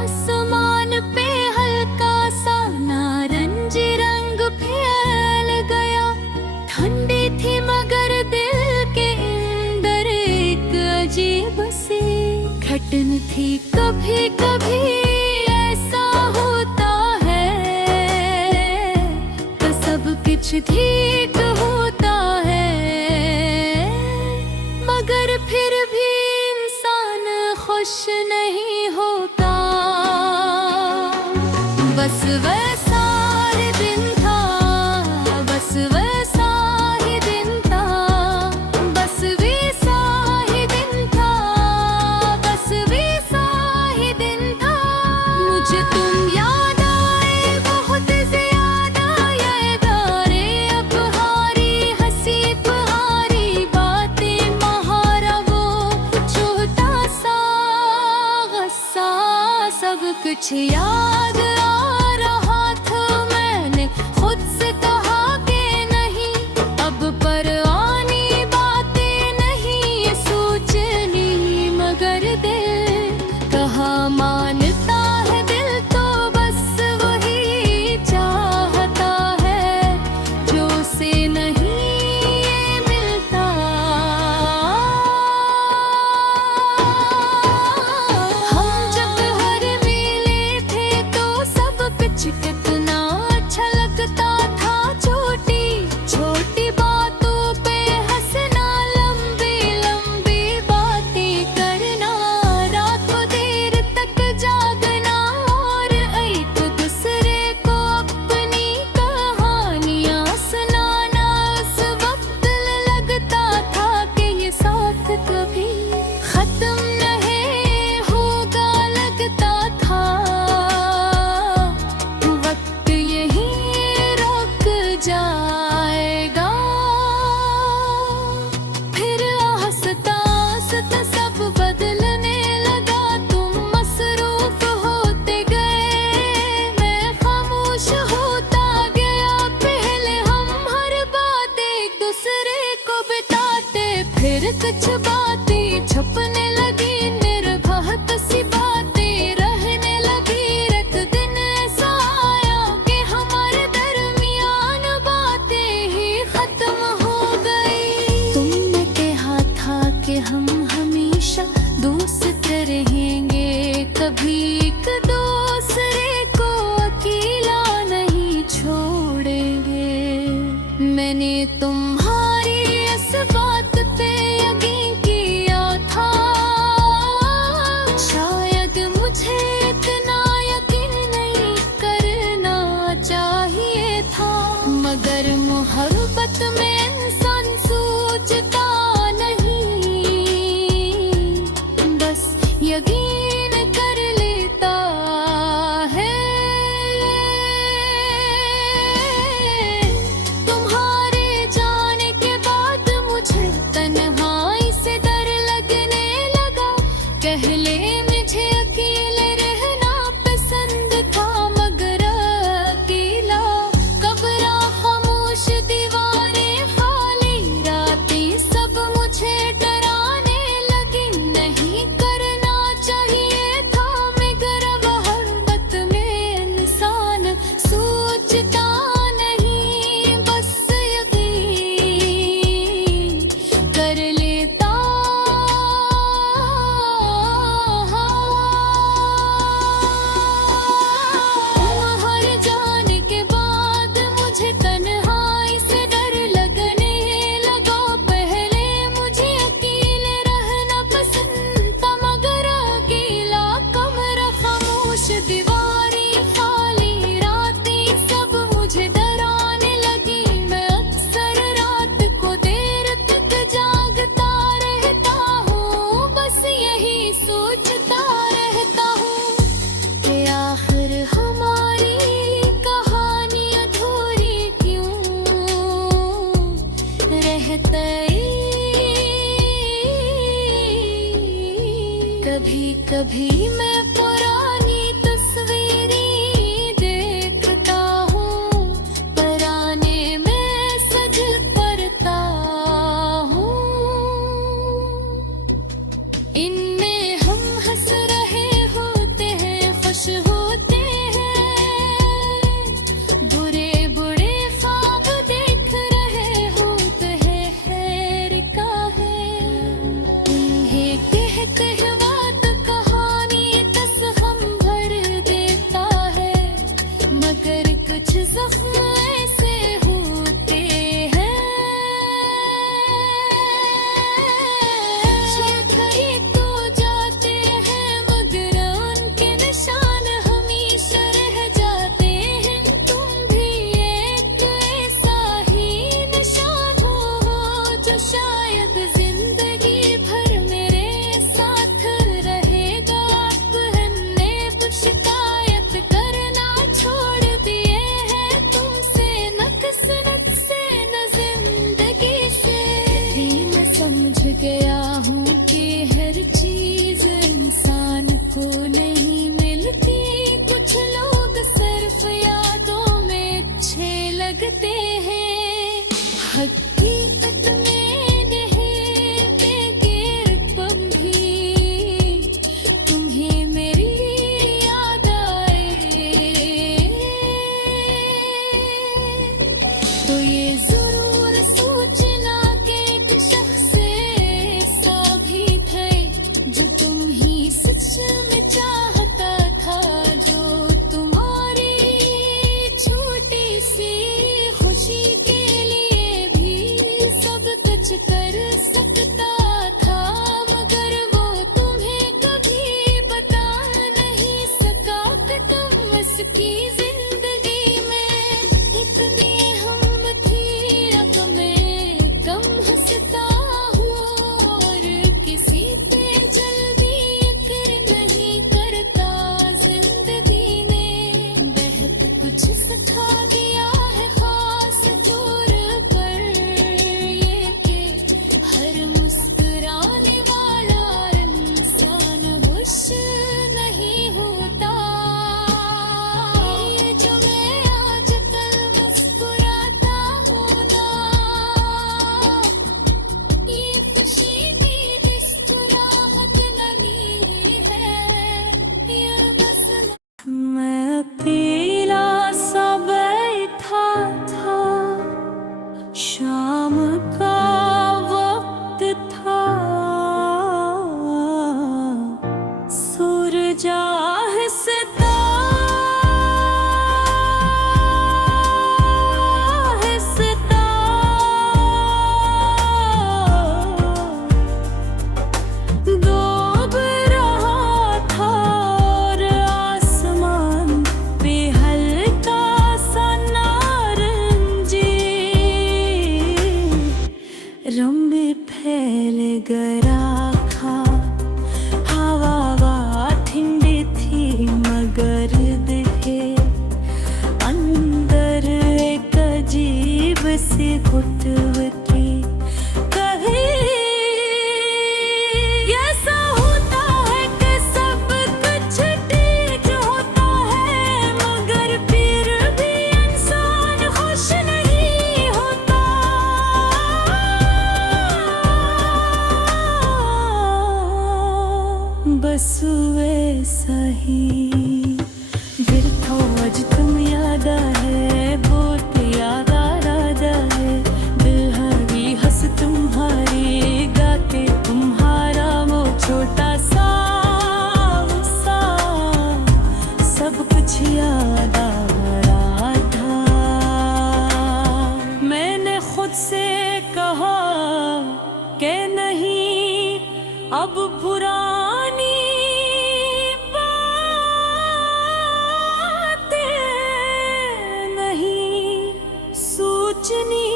आसमान पे हल्का सा नारंगी रंग फैल गया। ठंडी थी मगर दिल के अंदर एक अजीब सी घटन थी। कभी कभी ऐसा होता है तो सब कुछ ठीक होता है, मगर फिर भी इंसान खुश नहीं होता। बस वैसा ही दिन था, बस वैसा ही दिन था, बस वैसा ही दिन था, बस वैसा ही दिन था। मुझे तुम याद आए बहुत ज्यादा, ये गाने अब हारी हंसी तुम्हारी बातें महारा वो छोटा सा गुस्सा। सब कुछ याद आ रहा था, मैंने खुद से कहा कि नहीं अब पुरानी बातें नहीं सोचनी, मगर दिल कहा मानता है दिल तो बस वही चाहता है जो से नहीं मिलता। हम जब हर मिले थे तो सब कुछ कितना अच्छा लगता था। छोटी छोटी बातों पे हंसना, लंबी लंबी बातें करना, रातों देर तक जागना और एक दूसरे को अपनी कहानियां सुनाना। उस वक्त लगता था कि ये साथ कभी खत्म नहीं होगा, लगता था वक्त यहीं रुक जाएगा। फिर हंसता हंसता सब बदलने लगा, तुम मसरूफ होते गए, मैं खामोश होता गया। पहले हम हर बात एक दूसरे को बताते, फिर कुछ बातें छुपने लगी, निर्भय सी बातें रहने लगी। एक दिन ऐसा आया कि हमारे दरमियान बातें ही खत्म हो गई। तुमने कहा था कि हम हमेशा दोस्त रहेंगे, कभी एक दूसरे को अकेला नहीं छोड़ेंगे। मैंने तुम्हारी इस बात पे यकीन किया था, शायद मुझे इतना यकीन नहीं करना चाहिए था, मगर मोहब्बत में इंसान सोचता नहीं, बस यकीन कर लेता है। तुम्हारे जाने के बाद मुझे तन्हाई से डर लगने लगा। पहले मुझे अकेले रहना पसंद था, मगर अकेला कब्र खामोश दीवारें खाली रातें सब मुझे डराने लगी। नहीं करना चाहिए था, मगर मोहब्बत में इंसान सोचता नहीं, बस यकीन कर लेता। हर जाने के बाद मुझे तन्हाई से डर लगने लगा। पहले मुझे अकेले रहना पसंद था, मगर अकेला कमरा खामोश दीवारें खाली रातें सब मुझे डराने लगी। मैं अक्सर रात को देर तक जागता रहता हूँ, बस यही सोचता रहता हूँ कि आखिर हमारी कहानी अधूरी क्यों रहती। कभी कभी मैं पुरानी तस्वीरें देखता हूँ, पराने में सज करता हूँ। इनमें हम हंस रहे होते हैं, खुश इसकी जिंदगी में इतनी हम थी रकमें कम हंसता हूँ और किसी पे जल्दी यकीन नहीं करता जिंदगी ने बेहद कुछ सिखा दिया है खास तौर पर ये कि हर मुस्कुराने वाला इंसान खुश नहीं होता ये जो मैं आजकल मुस्कुराता हूँ ना ये खुशी की मुस्कुराहट नहीं है ये मसला मैं अकेला सा बैठा था शाम का वक्त था सूरज आहिस्ता आहिस्ता डूब रहा था और आसमान पे हल्का सा नारंगी रंग फैल गया था हवा ठंडी थी मगर दिखे अंदर एक अजीब सी घुटवती कहीं ऐसा होता है कि सब कुछ ठीक होता है मगर फिर भी इंसान खुश नहीं होता बस वैसा ही दिल तो आज तुम याद है बहुत याद आ रहा है दिल हरी हंस तुम्हारी गाते तुम्हारा वो छोटा सा सब कुछ याद आ रहा था मैंने खुद से कहा कि नहीं अब पुरानी बातें नहीं सोचनी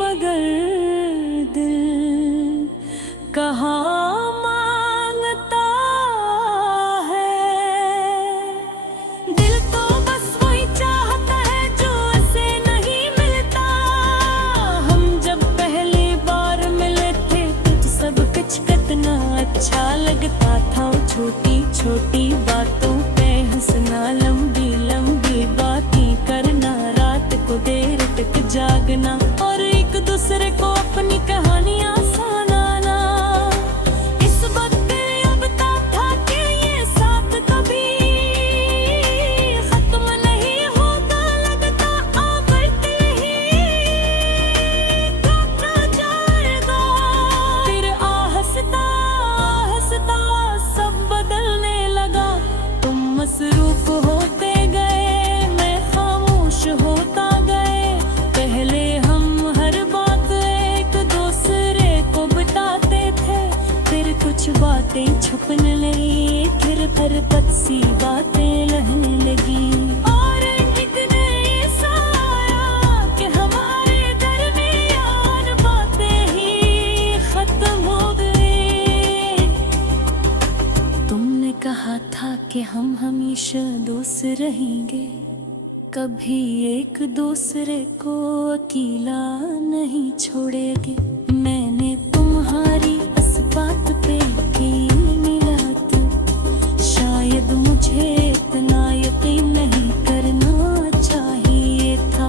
मगर दिल कहाँ मांगता है दिल तो बस वही चाहता है जो उसे नहीं मिलता हम जब पहली बार मिले थे तुझ सब कुछ कितना अच्छा लगता था छोटी छोटी बातों पे हंसना लंबी लंबी बातें करना रात को देर तक जागना और एक दूसरे को अपनी कहानियां सुनाना इस वक्त अब था कि ये साथ कभी खत्म नहीं होगा लगता आबट ही टूट जाएगा फिर आहिस्ता आहिस्ता सब बदलने लगा तुम मसरूफ होते गए मैं खामोश होता गए पहले हम हर बात एक दूसरे को बताते थे फिर कुछ बातें छुपने लगी फिर हरकत सी बातें रहने लगी और एक दिन ऐसा आया कि हमारे दरमियान बातें ही खत्म हो गई तुमने कहा था कि हम हमेशा दोस्त रहेंगे कभी एक दूसरे को अकेला नहीं छोड़ेंगे मैंने तुम्हारी इस बात पे यकीन मिलात शायद मुझे इतना यकीन नहीं करना चाहिए था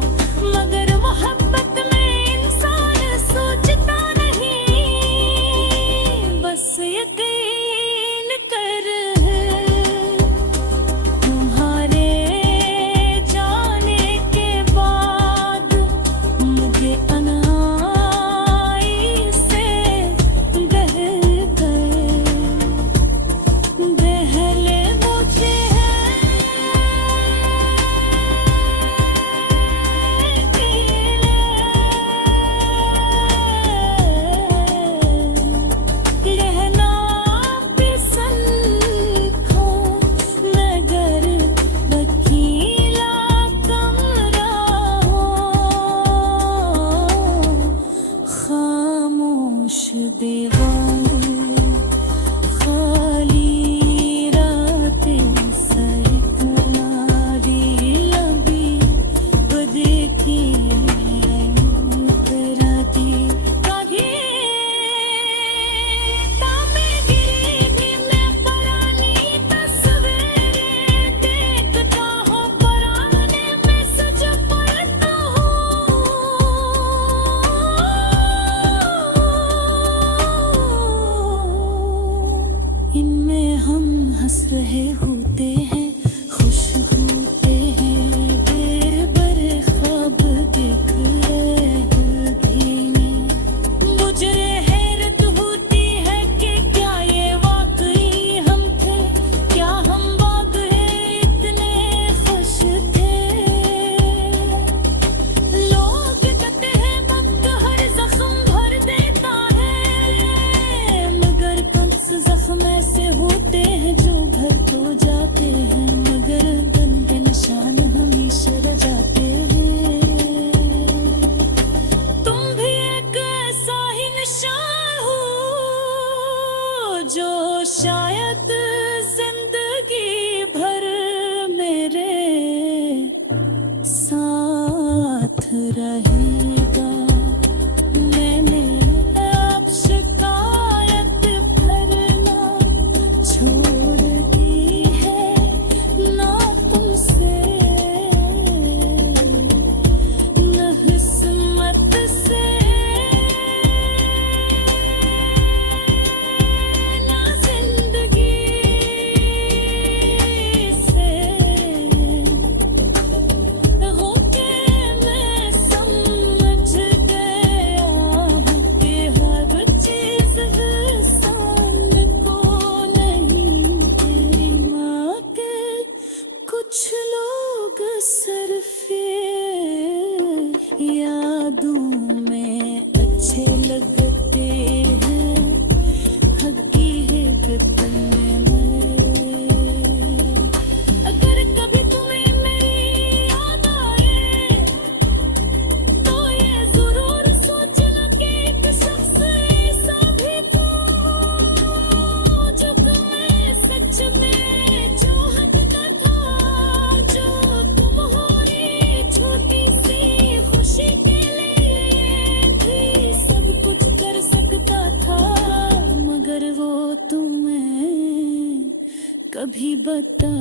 मगर मोहब्बत में इंसान सोचता नहीं बस यकीन कर तुम्हारे जाने के बाद मुझे अनाए रहेगा। मैंने अब शिकायत करना छोड़ दी है ना तुमसे, न किस्मत से ना जिंदगी से। होके मैं समझ गया हूँ कि हर चीज इंसान को नहीं तेरी माँ के कुछ लोग सिर्फ यादों में अच्छे लगते हैं, हकीकत में अगर कभी तुम्हें मेरी याद आए तो ये जरूर सोचना कि एक शख्स ऐसा भी तो हो जो तुम्हें सच में चाहता था, जो तुम हो रे छोटी सी खुशी के लिए भी सब कुछ कर सकता था, मगर वो तुम्हें कभी बता